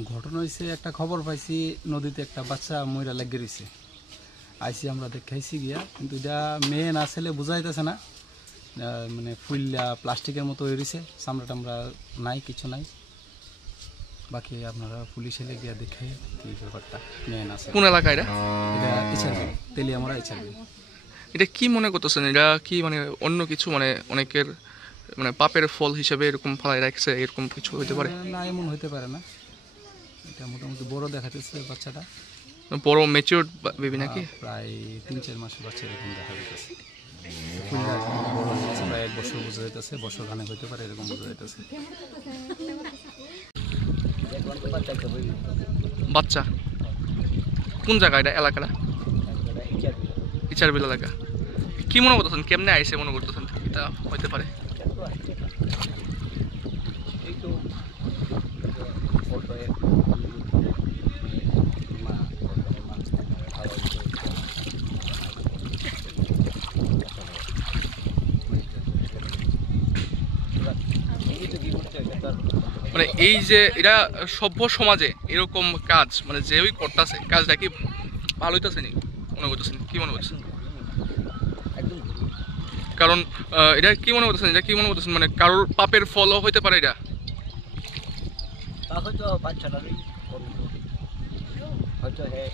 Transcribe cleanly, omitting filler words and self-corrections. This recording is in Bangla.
ঘটনা হয়েছে, একটা খবর পাইছি নদীতে একটা বাচ্চা ময়রা লেগে রয়েছে। আইসি আমরা দেখাইছি গিয়া, কিন্তু এটা মেয়ে না ছেলে বোঝা যাইতেছে না। মানে ফুললা প্লাস্টিকের মতো হয়ে রয়েছে, চামড়া টামড়া নাই, কিছু নাই। বাকি আপনারা পুলিশ এলে গিয়া দেখে কি ব্যাপারটা, মেয়ে না ছেলে। কোন এলাকা এটা? এটা ইচারবি, তেলিয়ামরা ইচারবি। এটা কি মনে করতেছেন? এটা কি মানে অন্য কিছু, মানে অনেকের মানে পাপের ফল হিসেবে এরকম ফলাই রাখছে, এরকম কিছু হতে পারে? না, এমন হইতে পারে না। এটা মোটামুটি বড় দেখাতেছে বাচ্চাটা, বড় ম্যাচিউরড বেবি নাকি? প্রায় 3-4 মাসের বাচ্চা এরকম দেখা যাইতেছে। ফুলটা বড় হচ্ছে, প্রায় 1 বছর বোঝা যাইতেছে, বছর খানেক হইতে পারে, এরকম বোঝা যাইতেছে। বাচ্চা কোন জায়গা এটা, এলাকাটা? ইচারবিল এলাকা। কি মনে করতেছেন, কেমনে আইসে মনে করতেছেন এটা হইতে পারে? মানে এই যে এটা সভ্য সমাজে এরকম কাজ মানে যেই করতেছে, কাজটা কি ভালো হইতেছে নি মনে করতেছেন? কি মনে করছেন? কারণ এটা কি মনে করতেছেন, এটা কি মনে করতেছেন মানে কারোর পাপের ফলও হইতে পারে এটা? হয়তো বাচ্চাটারই হয়তো হ্যাঁ